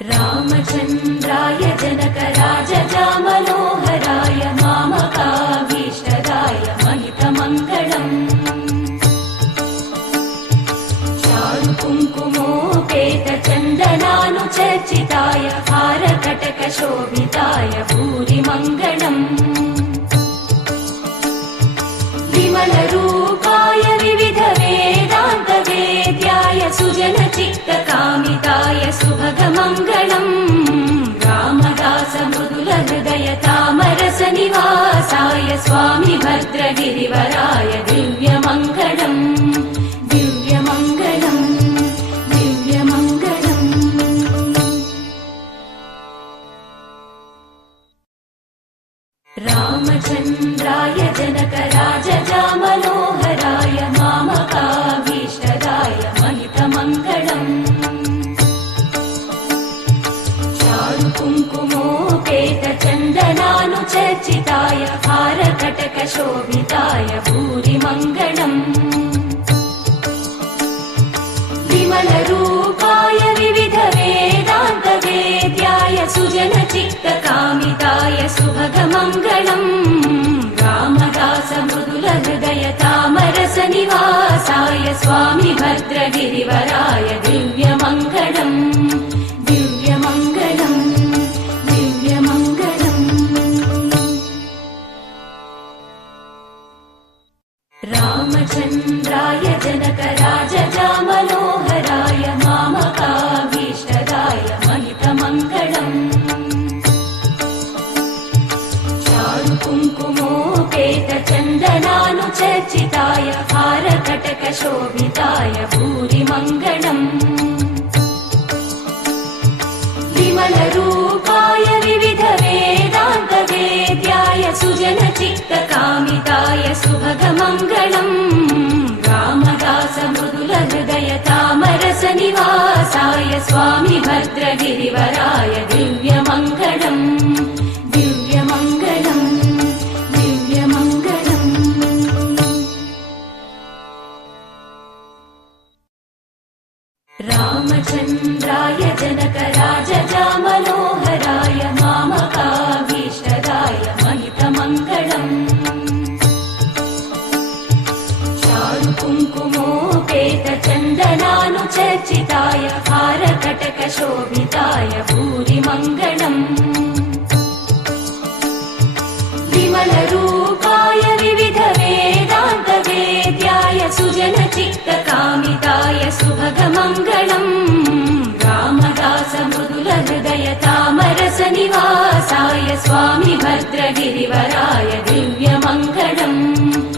रामचन्द्राय जनकराजजामनोहराय मामकाभीष्टदाय महितमङ्गलम् चारुकुङ्कुमोपेतचन्दनानुचर्चिताय हारकटकशोभिताय भूरिमङ्गलम् विमलरूपाय विविधवेदान्तवेद्याय सुजनचित्तकामिताय सुभगमङ्गलम् रामदासमृदुलहृदयतामरसनिवासाय स्वामी भद्रगिरिवराय दिव्यमङ्गलम् दिव्यमङ्गलम् दिव्यमङ्गलम्। रामचन्द्राय जनकराजजामनोहराय मामकाभीष्टदाय महितमङ्गलम् चारुकुङ्कुमोपेतचन्दनानुचर्चिताय हारकटकशोभिताय भूरिमङ्गलम् विमलरूपाय विविधवेदान्तवेद्याय सुजनचित्तकामिताय सुभगमङ्गलम् रामदासमृदुलहृदयतामरसनिवासाय स्वामी भद्रगिरिवराय दिव्यमङ्गलम् दिव्यमङ्गलम् दिव्यमङ्गलम्। रामचन्द्राय जनकराजजामनोहराय मामकाभीष्टदाय महितमङ्गलम् चारुकुङ्कुमोपेतचन्दनानुचर्चिताय हारकटकशोभिताय भूरिमङ्गलम् विमलरूपाय विविधवेदान्तवेद्याय सुजनचित्तकामिताय सुभगमङ्गलम् रामदासमृदुलहृदयतामरसनिवासाय स्वामी भद्रगिरिवराय दिव्यमङ्गलम् दिव्यमङ्गलम् दिव्यमङ्गलम्। रामचन्द्राय जनकराजजामनोहराय मामकाभीष्टदाय महितमङ्गलम् चारुकुङ्कुमोपेतचन्दनानुचर्चिताय हारकटकशोभिताय भूरिमङ्गलम् विमलरूपाय विविधवेदान्तवेद्याय सुजनचित्तकामिताय सुभगमङ्गलम् रामदासमृदुलहृदयतामरसनिवासाय स्वामी भद्रगिरिवराय